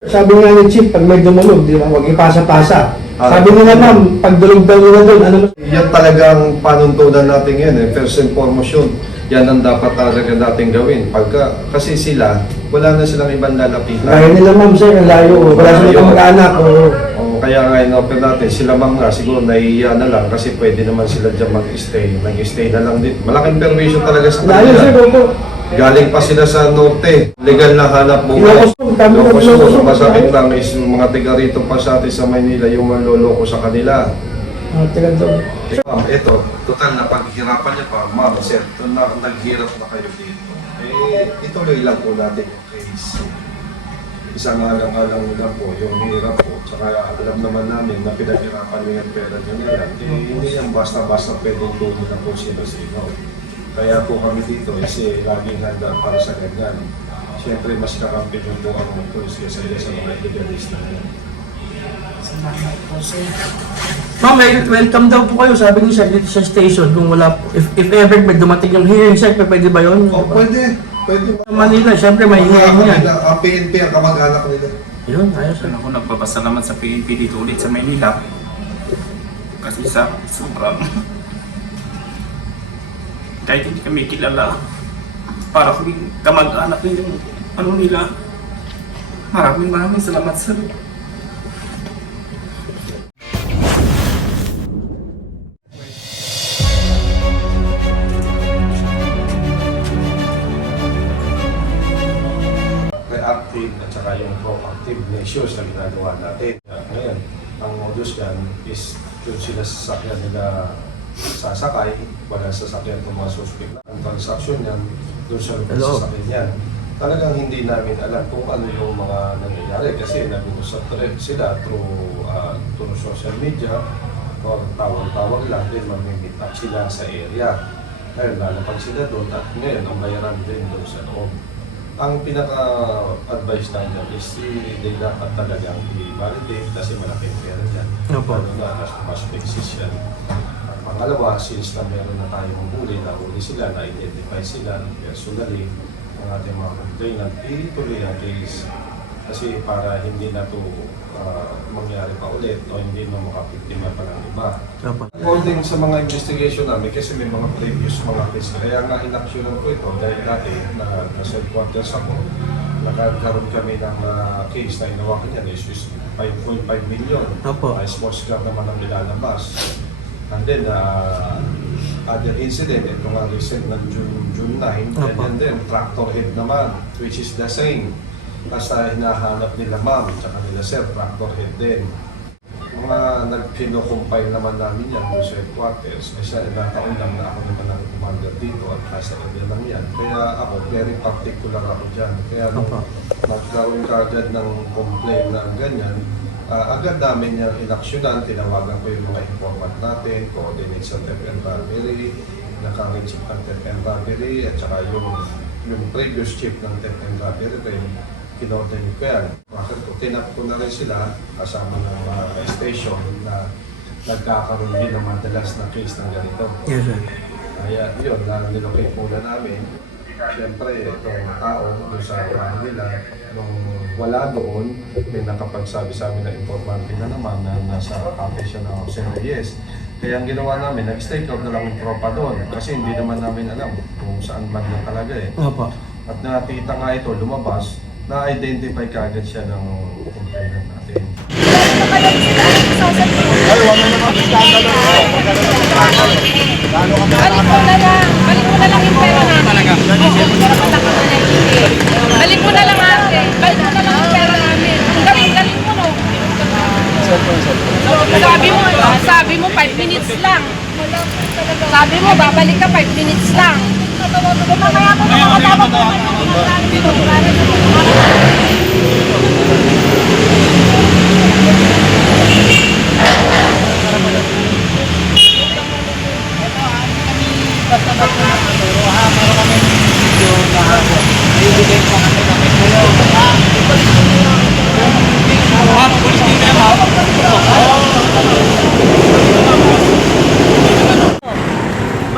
Sabi nga ni Chief, pag may dumulog, di ba, huwag ipasa-pasa. Sabi nila ma'am, pag dulog daw nila doon, ano mas... Yan talagang panuntunan natin yan. First and foremost yun. Yan ang dapat talaga natin gawin. Kasi sila, wala na silang ibang lalapitan. Kaya nila ma'am sir, ang layo. Wala silang mag-anak. Kaya nga in-open natin, sila ma'am nga, siguro nahihiya na lang kasi pwede naman sila dyan mag-stay. Nag-stay na lang dito. Malaking permission talaga sa Layo sir, opo. Galing pa sila sa norte. Legal na hanap buhay. Ilocos, masakit lang is yung mga tiga rito pa sa atin sa Maynila, yung manloloko sa kanila. Tiga daw. Ma'am, ito, total na paghihirapan niya pa. Ma'am, sir, naghirap na kayo dito. Ituloy lang po natin yung case. Isang alang-alang lang po, yung hirap po. Tsaka alam naman namin na pinaghirapan niyo yung pera niyo nila. Hindi yan basta-basta pwedeng tulong na po sino-sino. Kaya po kami dito kasi laging handa para sa ganyan. Siyempre, mas kakampi yung po ang police sa mga legalista na yan. Salamat po, sir. Ma'am, welcome daw po kayo. Sabi niyo sa dito sa station, kung wala, if ever may dumating yung hearing, sir, pwede ba yun? Pwede. Pwede. Sa Manila, siyempre may hearing yan. Ang PNP ang kamag-anak nila. Yun, ayos sir. Ako nagpapasalamat sa PNP dito ulit sa Maynila. Kasi sa sobrang kahit hindi kami kilala, para kami kamag-anak nila, ano nila. Maraming salamat sir. Reactive at saka yung proactive measures na ginagawa natin. Ngayon, ang modus yan is doon sila sa sasakyan nila sasakay, wala sasakyan itong mga suspect na. Ang transaction yan, doon sa lugar sasakyan yan. Talagang hindi namin alam kung ano yung mga nangyayari kasi nag-uusap sila through social media or tawag-tawag lang din, mag-meet up sila sa area. Ngayon, lalapag sila doon at ngayon, ang bayaran din doon sa loob. Ang pinaka-advice namin is hindi dapat talagang i-validate kasi malaking pera dyan. Opo. Ano na, mas exist yan. Pangalawa, since na meron na tayong huli, nahuli sila, na-identify sila personally, ang ating mga complainant, ituloy ang case. Kasi para hindi na ito mangyari pa ulit o hindi na makapiktima pa ng iba. According sa mga investigation namin, kasi may mga previous mga case, kaya nga inaksyonan ko ito dahil dati na nasa headquarters ako, nagkaroon kami ng case na inawakan yan, is 5.5 million. Small scrap naman ang nilalabas. And then, other incident, ito nga recent ng June 9, and then tractor head naman, which is the same. Basta hinahanap nila ma'am, tsaka nila sir, tractor head din. Mga nag-kino-compile naman namin yan doon sa headquarters, kasi ilang taon lang na ako naman ang commander dito at nasa area lang yan. Kaya ako, very particular ako dyan. Kaya nung magkaroon ka agad ng complaint na ganyan, agad namin yung inaksyonan, tinawagan ko yung mga informant natin, coordinate sa Theft and Robbery, naka-reach ng Theft and Robbery, at saka yung previous chief ng Theft and Robbery rin, kinoordinate ko yan. Tinap ko na rin sila kasama ng mga station na nagkakaroon din ng madalas na case ng ganito. Yes sir. Kaya yun, nilocate muna namin. Siyempre, itong tao doon sa bahay nila, nung wala doon, may nakapagsabi sa amin na informante na naman na nasa cafe siya ng Jose Reyes. Kaya ang ginawa namin, nag-stake out na lang yung tropa doon kasi hindi naman namin alam kung saan man lang talaga eh. At nakita nga ito, lumabas, na-identify kaagad siya ng complainant natin. Balik mo na lang yung pera namin. Balik mo na lang ate. Balik mo na lang yung pera namin. Galing mo no. Sabi mo 5 minutes lang. Sabi mo babalik ka 5 minutes lang. Mamaya mo na makatapos mo.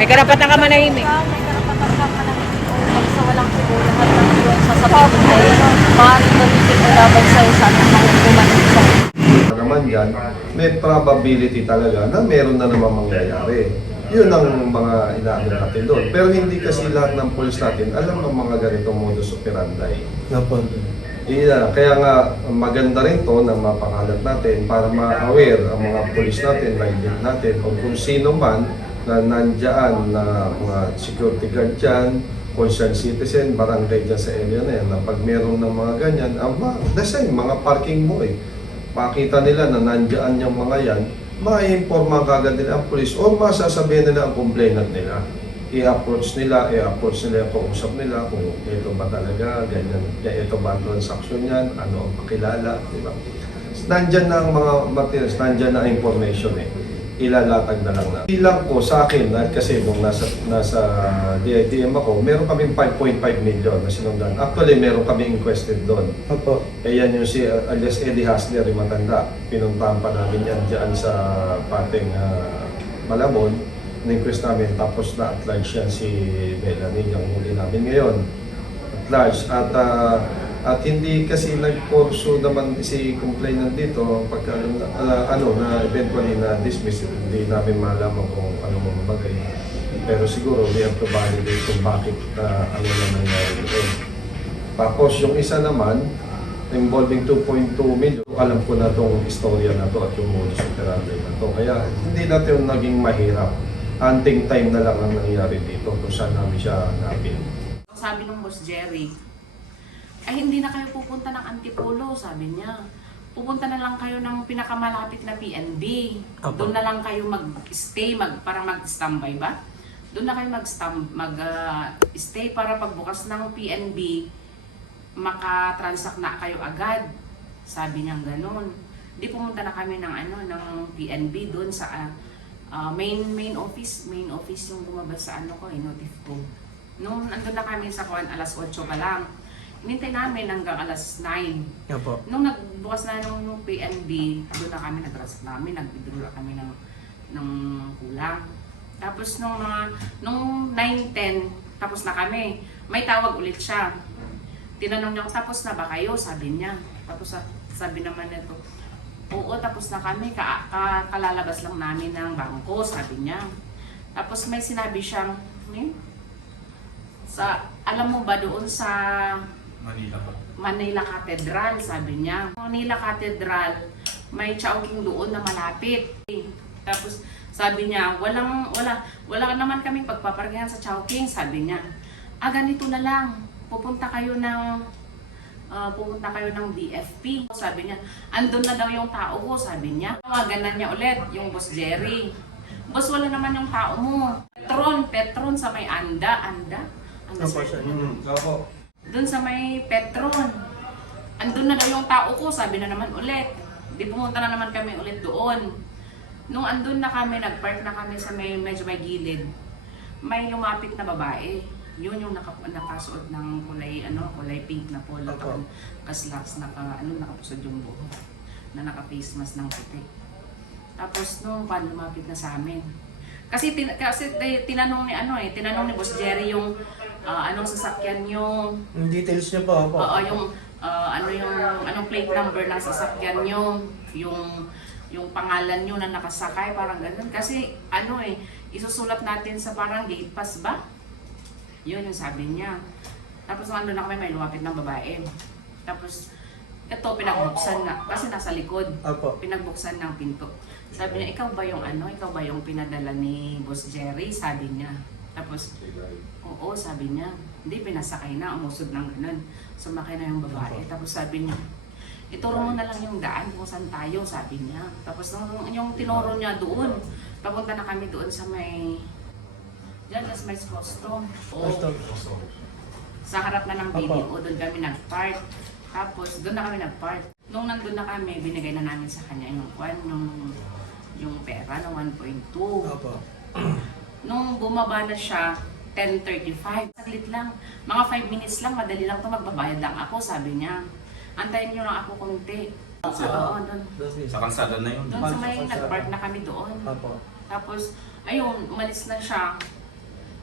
May karapatan ka manahimik. May karapatan ka manahimik. Sa walang siguro lahat ng sasabihin. maaaring gamitin mo laban sa'yo sa anong mga gumanin sa'yo. Naman yan, may probability talaga na meron na naman mangyayari. Yun ang mga inaano natin doon. Pero hindi kasi lahat ng pulis natin alam ang mga ganitong modus operandi. Opo. Kaya nga maganda rin to na mapakalat natin para ma-aware ang mga pulis natin, riding natin, o kung sino man na nandiyan na mga security guard dyan, concerned citizen, barangay dyan sa area na yan, na pag meron ng mga ganyan, mga parking boy, makita nila na nandiyan yung mga yan, ma-informa kagad nila ang pulis o masasabihin nila ang complainant nila. I-approach nila yung kausap nila kung ito ba talaga, ganyan, ito ba ang transaction yan, ano ang pakilala, di ba? Nandyan na ang mga materials, nandyan na ang information ilalatag na lang na. Bilang ko sa akin, kasi nung nasa DITM ako, meron kaming 5.5 million na sinundan. Actually, meron kaming inquested doon. Opo. Yan yung si alias Eddie Hasler, yung matanda. Pinuntahan pa namin yan dyan sa pating Malabon. Na-inquest namin, tapos na at large yan si Melanie, yung huli namin ngayon. At large. At hindi kasi nag-kurso naman si complainant dito pagka na eventually na dismiss, hindi namin malaman kung ano mga bagay. Pero siguro we have to validate kung bakit ano na nangyari doon. Tapos yung isa naman, involving 2.2 million, alam ko na itong istorya na to at yung modus operandi na to. Kaya hindi natin naging mahirap. Hunting time na lang ang nangyari dito kung saan namin siya hanapin. Sabi ng Boss Jerry, ay hindi na kayo pupunta ng Antipolo, sabi niya. Pupunta na lang kayo ng pinakamalapit na PNB. Doon na lang kayo mag-stay, parang mag-standby ba? Doon na kayo mag-stay para pagbukas ng PNB, makatransact na kayo agad. Sabi niya gano'n. Di pumunta na kami ng PNB doon sa main office yung lumabas sa notif ko. Nung andun na kami sa alas 8 pa lang. Inintay namin hanggang alas 9. Opo. Nung nagbukas na nung PNB, doon na kami nag-transact namin, nag-withdraw kami ng kulang. Tapos nung 9:10, tapos na kami. May tawag ulit siya. Tinanong niya ko, tapos na ba kayo? Sabi niya. Tapos sabi naman nito, oo, tapos na kami. Kalalabas lang namin ng bangko, sabi niya. Tapos may sinabi siyang, alam mo ba doon sa Manila Cathedral, sabi niya. Manila Cathedral, may Chowking doon na malapit. Tapos sabi niya, wala naman kaming pagpaparkingan sa Chowking, sabi niya. Ganito na lang, pupunta kayo ng DFP. Sabi niya, andun na daw yung tao ko, sabi niya. Tawagan niya ulit yung Boss Jerry. Boss, wala naman yung tao mo. Petron sa may Anda, Opo, sir. Opo. doon sa may Petron. Andun na daw yung tao ko, sabi na naman ulit. Di pumunta na naman kami ulit doon. Nung andun na kami, nag-park na kami sa medyo may gilid, may lumapit na babae. Yun yung nakasuot ng kulay pink na polo. Kaslacks, nakapusod yung buhok. Na naka-face mask ng puti. Tapos nung lumapit na sa amin. Kasi tinanong ni Boss Jerry yung anong sasakyan yung Details niyo po. Opo. yung anong plate number ng sasakyan nyo, yung pangalan nyo na nakasakay, parang ganun. Kasi isusulat natin sa parang gate pass ba? Yun yung sabi niya. Tapos nung na kami, may lumapit ng babae. Tapos ito pinagbuksan na kasi nasa likod. Opo. Pinagbuksan ng pinto. Sabi niya, ikaw ba yung pinadala ni Boss Jerry? Sabi niya. Tapos oo, sabi niya. Hindi, pinasakay na, umusod ng ganun. Sumakay na yung babae. Tapos sabi niya, ituro mo na lang yung daan kung saan tayo, sabi niya. Tapos yung tinuro niya doon, papunta na kami doon sa may may custom. Sa harap na ng BDO, doon kami nag-park. Tapos doon na kami nag-park. Nung nandun na kami, binigay na namin sa kanya yung pera na 1.2. Opo. Nung bumaba na siya, 10:35. Saglit lang. Mga 5 minutes lang, madali lang to, magbabayad lang ako, sabi niya. Antayin niyo lang ako konti. Doon. Sa kalsada na yun. Doon sa may nag-park na kami doon. Opo. Tapos, ayun, umalis na siya.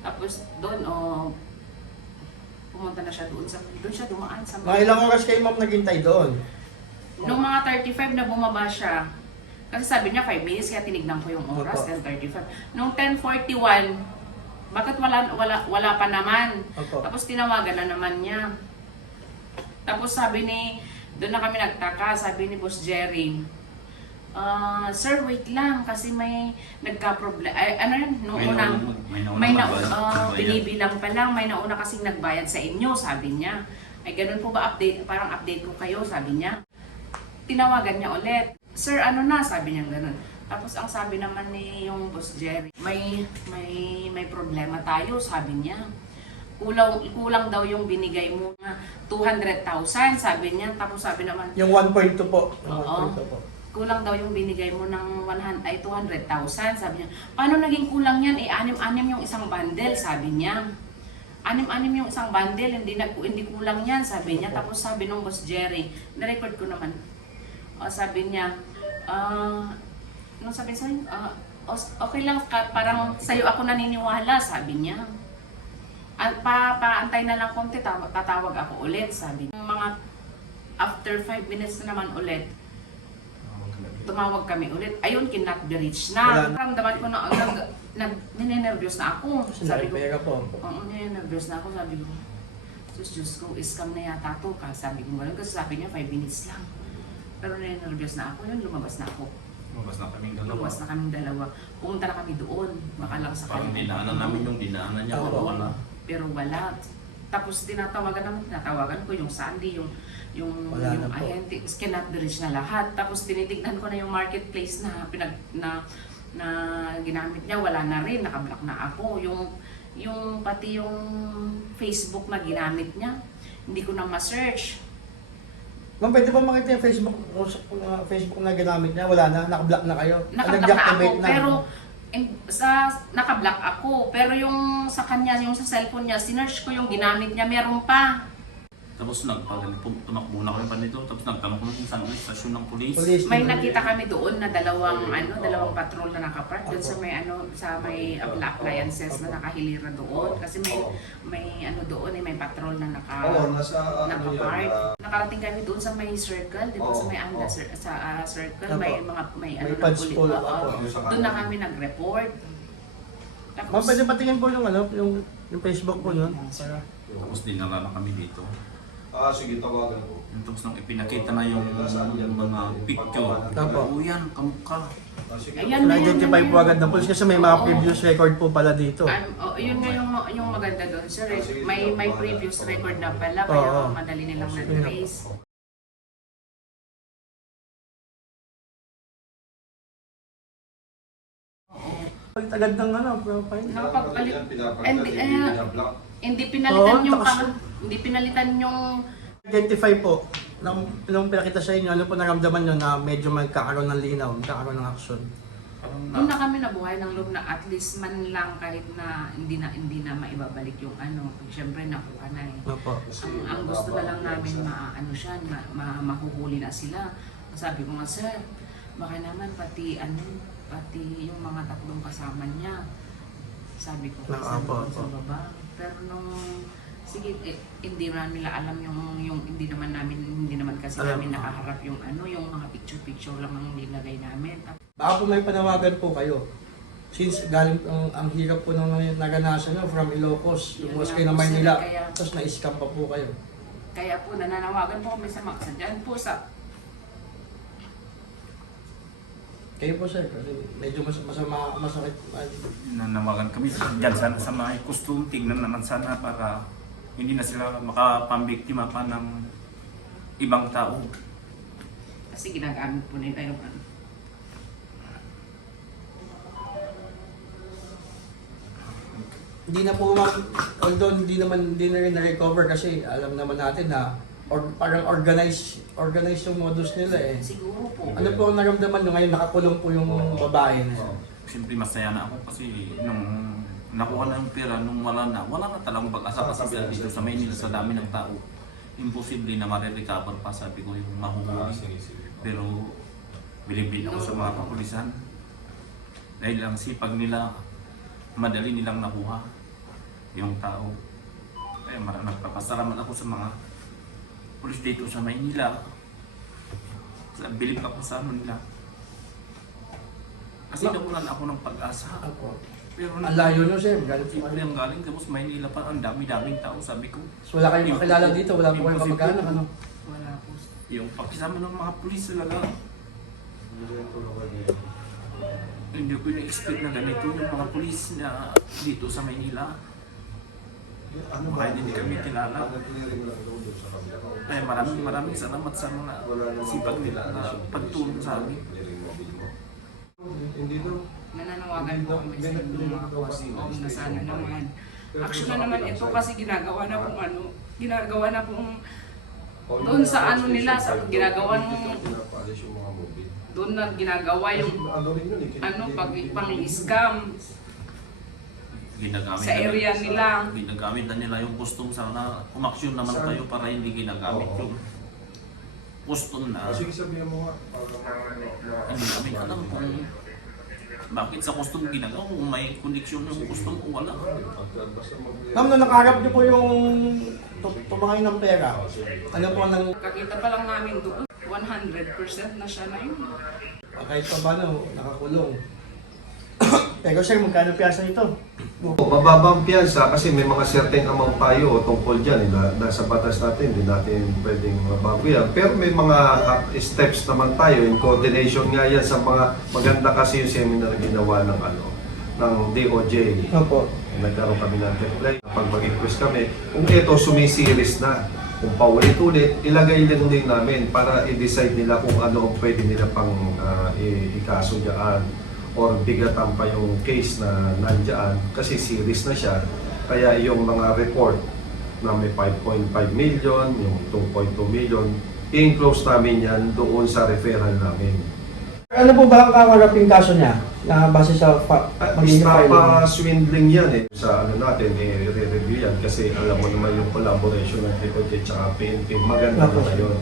Tapos doon, pumunta na siya doon siya dumaan sa Mga ilang oras kayo ma'am naghintay doon? Nung mga 35 na bumaba siya, kasi sabi niya 5 minutes, kaya tinignan ko yung oras, Opo. 10:35. Nung 10:41, bakit wala pa naman? Opo. Tapos tinawagan na naman niya. Tapos sabi doon na kami nagtaka, sabi ni Boss Jerry, sir, wait lang, kasi may nagka-problem. Ano yun? Nung unang, binibilang pa lang, may nauna kasing nagbayad sa inyo, sabi niya. Ay, ganun po ba update? Parang update ko kayo, sabi niya. Tinawagan niya ulit. Sir, ano na? Sabi niya ganun. Tapos ang sabi naman ni yung Boss Jerry, may problema tayo, sabi niya. Kulang daw yung binigay mo na 200,000, sabi niya. Tapos sabi naman, Yung 1.2 po. Yung Oo. 1.2 po. kulang daw yung binigay mo ng 200,000, sabi niya. Paano naging kulang yan? Anim-anim yung isang bundle, sabi niya. Anim-anim yung isang bundle, hindi kulang yan, sabi niya. Tapos sabi nung Boss Jerry, na-record ko naman. Sabi niya, anong sabi sa'yo? Okay lang, parang sa'yo ako naniniwala, sabi niya. Paantay na lang konti, tatawag ako ulit, sabi niya. Mga after 5 minutes na naman ulit, tumawag kami ulit. Ayun, cannot be reached na. Naramdaman ko na ninenervyos na ako. Sabi ko, pera po. Oo, ninenervyos na ako. Sabi ko, Diyos ko, scam na yata to. Sabi ko, walang kasi sabi niya, 5 minutes lang. Pero ninenervyos na ako. Yun, lumabas na ako. Lumabas na kaming dalawa. Lumabas na kaming dalawa. Pumunta na kami doon. Baka lang sa Parang kanya. dinaanan namin yung dinaanan niya. Oo. Wala. Pero wala. Tapos tinatawagan ko yung Sandy, yung Wala na po. ahente, cannot be reached na lahat. Tapos tinitignan ko na yung marketplace na na ginamit niya, wala na rin, nakablock na ako. Yung pati yung Facebook na ginamit niya, hindi ko na ma-search. Ma'am, pwede ba makita yung Facebook na ginamit niya? Wala na? Naka-block na kayo? Nakablock na ako, Nag-deactivate na? pero nakablock ako, pero yung sa kanya, yung sa cellphone niya, sinearch ko yung ginamit niya, meron pa. Tapos tumakbo na kami pa nito. Tapos nagtanong kami kung saan ang istasyon ng police. Police. May nakita kami doon na dalawang patrol na nakapark doon sa may appliances na nakahilira doon, kasi may doon may patrol na nakapark. Nakarating kami doon sa may circle, di ba, sa may circle, may mga May na punch pulis. pool. Doon na kami nag-report. Ma'am, pwede patingin po yung Facebook po yun? Tapos dinala na kami dito. Sige, tawagan ko. Tapos nung ipinakita na yung mga picture. Opo. Oo yan, kamukha. Sige. Ayan na yan, Na-identify yan, po yan. agad ng police kasi may mga Oo. previous record po pala dito. Yun nga yung maganda doon, sir. May previous record na pala, kaya Oo. madali nilang na-trace. Agad ng profile. Nakapagpalit. Pinapagpalit, pinablock. Hindi pinalitan Oo, yung tapos- hindi pinalitan yung Identify po. Nung pinakita sa inyo, ano po naramdaman nyo na medyo magkakaroon ng linaw, magkakaroon ng aksyon? doon na kami nabuhay ng loob na at least man lang kahit na hindi na maibabalik yung Siyempre nakuha na eh. Opo. Ang gusto na lang namin mahuhuli na sila. Sabi ko nga, sir, baka naman pati yung mga tatlong kasama niya. Sabi ko kasi Opo, sa opo. baba. Pero sige, hindi naman nila alam yung hindi naman kasi Alam. namin nakaharap yung yung mga picture lang ang nilagay namin. Baka po may panawagan po kayo. Since galing ang hirap po nung naranasan nyo from Ilocos, Yun lumuwas nga kayo ng po, sir, Maynila, kaya- tapos na-scam pa po kayo. Kaya po nananawagan po kami sa mga dyan po sa Kayo po sir, kasi medyo masakit. Nanawagan kami dyan sana sa mga costume. Tignan naman sana para hindi na sila makapambiktima pa ng ibang tao. kasi ginagamit po nila yung Hindi na po although hindi na rin na-recover kasi alam naman natin na parang organized yung modus nila eh. siguro po. Ano po ang naramdaman nyo ngayon? Nakakulong po yung babae na yun. Siyempre masaya na ako kasi nung nakuha na yung pera, nung wala na talagang pag-asa kasi sila dito sa Maynila sa dami ng tao. Imposible na ma-recover pa, sabi ko yung mahuhuli. Sige. Pero bilibid ako sa mga kapulisan. Dahil ang sipag nila, madali nilang nakuha yung tao. Kaya nagpapasalamat ako sa mga pulis dito sa Maynila. Bilib ako sa ano nila. Kasi nakunan ako ng pag-asa. Pero Ang layo nyo, sir. Galing po siyempre ang galing tapos Maynila pa, ang dami-daming tao, sabi ko. So, wala kayong makilala dito, wala po kayong kamag-anak, ano? Wala po. Yung pakisama ng mga pulis talaga. Hindi ko na-expect na ganito yung mga pulis na dito sa Maynila. Kahit hindi kami kilala. Kaya maraming salamat sa mga sipag nila na pagtulong sa amin. Hindi daw. Nananawagan po kami sa mga COM na sana naman. Action na naman ito kasi ginagawa na pong doon sa ano nila, sa ginagawang doon na ginagawa yung pang-scam sa area nila. Ginagamit na nila yung custom, sana umaksyon naman kayo para hindi ginagamit yung custom na Sige, sabihan mo nga. hindi namin alam kung bakit sa custom ginagawa, kung may connection yung custom o wala. Ma'am, nung nakaharap niyo po yung tumangay ng pera, ano po nang... Kakita pa lang namin doon, 100% na siya na yun. Kahit pa ba, nakakulong. Pero sir, magkano piyasa ito? Mababang piyansa kasi may mga certain amount tayo tungkol dyan. Nasa batas natin, hindi natin pwedeng mabago yan. Pero may mga steps naman tayo. In coordination nga yan sa mga maganda kasi yung seminar ginawa ng DOJ. Opo. Nagkaroon kami ng template. Pag mag-request kami, kung ito sumisiris na, kung paulit-ulit, ilagay lang din namin para i-decide nila kung ano ang pwede nila pang ikaso dyan or bigatan pa yung case na nandyan kasi series na siya. Kaya yung mga report na may 5.5 million, yung 2.2 million, i-enclose namin yan doon sa referral namin. Ano po ba ang kakaraping kaso niya na base sa magiging filing? Swindling yan eh. Sa ano natin, i-review yan kasi alam mo naman yung collaboration ng DOJ at PNP, maganda na yun.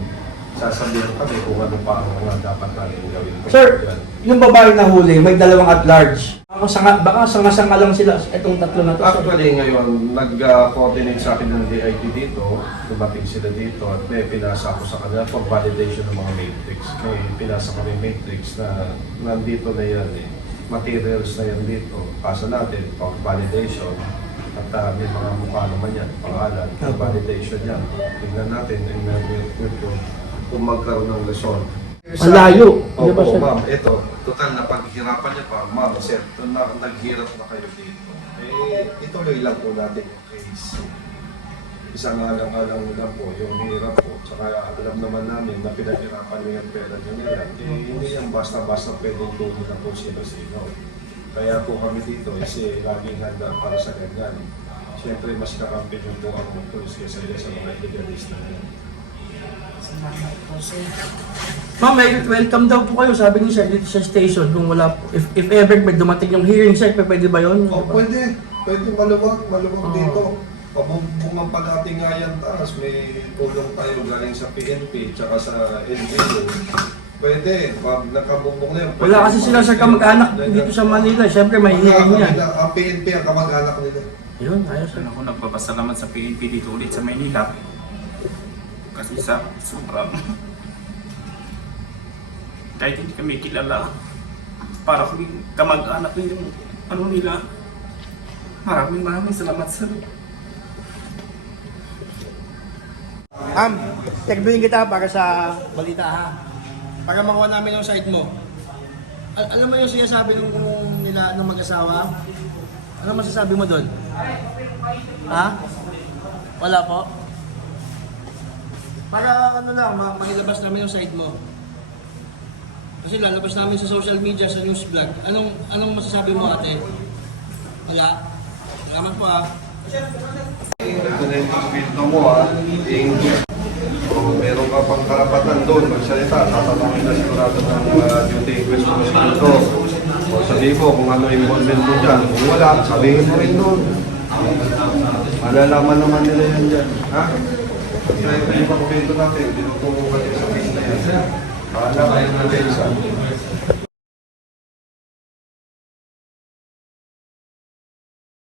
Sasabihin kami kung ano pa ang mga dapat natin gawin. Sir, yung babae na huli, may dalawang at large. Baka sanga-sanga lang sila itong tatlo na to. Actually ngayon, nag-coordinate sa akin ng DIT dito, dumating sila dito at may pinasa ko sa kanila for validation ng mga matrix. May pinasa kami matrix na nandito na yan eh. Materials na yan dito. Pasa natin, for validation. At may mga mukha naman yan, pangalan, for validation yan. Tignan natin, kung magkaroon ng result. Ang layo. Di ba, Opo, sir? ma'am. Ito, total na paghirapan niya pa, ma'am, sir, naghirap na kayo dito. Ituloy lang po natin yung case. Isang alang-alang lang po, yung hirap po. Tsaka alam naman namin na pinaghirapan niyo yung pera niyo nila. Hindi yan basta-basta pwedeng tuloy na po sino-sino. Kaya po kami dito, kasi laging handa para sa ganyan. Siyempre, mas kakampi yung po ang pulis kaysa sa mga illegalista na yan. Ma'am, welcome daw po kayo, sabi ni sir, dito sa station. Kung wala po, if ever may dumating yung hearing, sir, pwede ba yun? Pwede. Pwede maluwag dito. Pabumbungan pa natin nga yan taas. May tulong tayo galing sa PNP tsaka sa NGO. Pwede. Pag nakabumbong na yun. Wala kasi sila sa kamag-anak dito sa Manila. Siyempre, may hearing yan. Ang PNP ang kamag-anak nila. Yun, ayos sir. Ako nagpapasalamat sa PNP dito ulit sa Maynila. Kasi sa sobrang kahit hindi kami kilala, para kami kamag-anak yung ano nila. Maraming salamat sa Tagbuhin kita para sa balita ha. Para makuha namin yung side mo. Alam mo yung sinasabi nila ng mag-asawa? Ano masasabi mo doon? Ha? Wala po? Para ano lang, makilabas namin yung side mo. Kasi lalabas namin sa social media, sa news vlog. Anong masasabi mo ate? Wala? Salamat po ha. Ito na yung pagpilto mo English. Meron ka pang karapatan doon, magsalita, tatanungin na sigurado ng duty question mo dito. O sabihin mo kung ano involvement mo dyan. Kung wala, sabihin mo rin doon. Malalaman naman nila yan dyan. Ha? Kaya yung pagpilto natin, dinutulungan din sa case na yan. Paala kayo ng lensa.